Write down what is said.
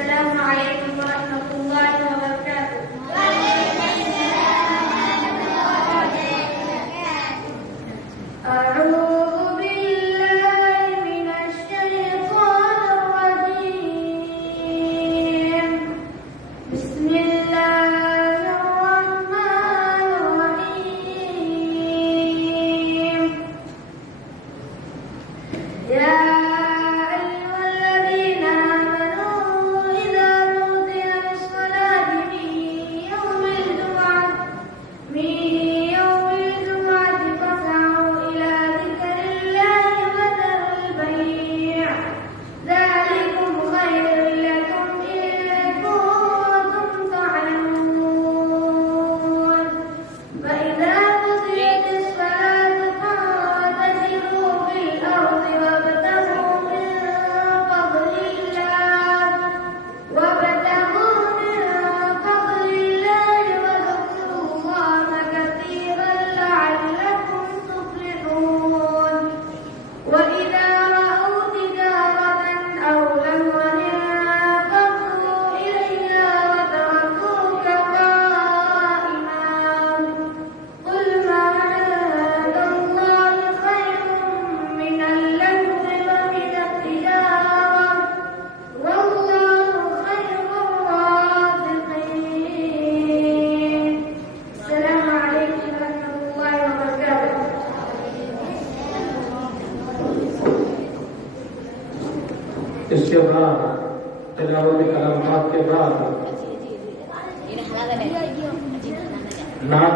السلام عليكم ورحمة الله وبركاته. أعوذ بالله من الشيطان الرجيم. بسم الله الرحمن الرحيم. يا أيها الذين آمنوا إذا نودي للصلاة من يوم الجمعة فاسعوا إلى ذكر الله وذروا البيع ذلكم خير لكم إن كنتم تعلمون. فإذا قضيت الصلاة فانتشروا في الأرض وابتغوا من فضل الله واذكروا الله كثيرا لعلكم تفلحون. وإذا رأوا تجارة أو لهوا انفضوا إليها وتركوك قائما. قل ما عند الله خير من اللهو ومن التجارة والله خير الرازقين. السلام عليكم ورحمة الله وبركاته. इसके बाद तिलावत कलामात के बाद नात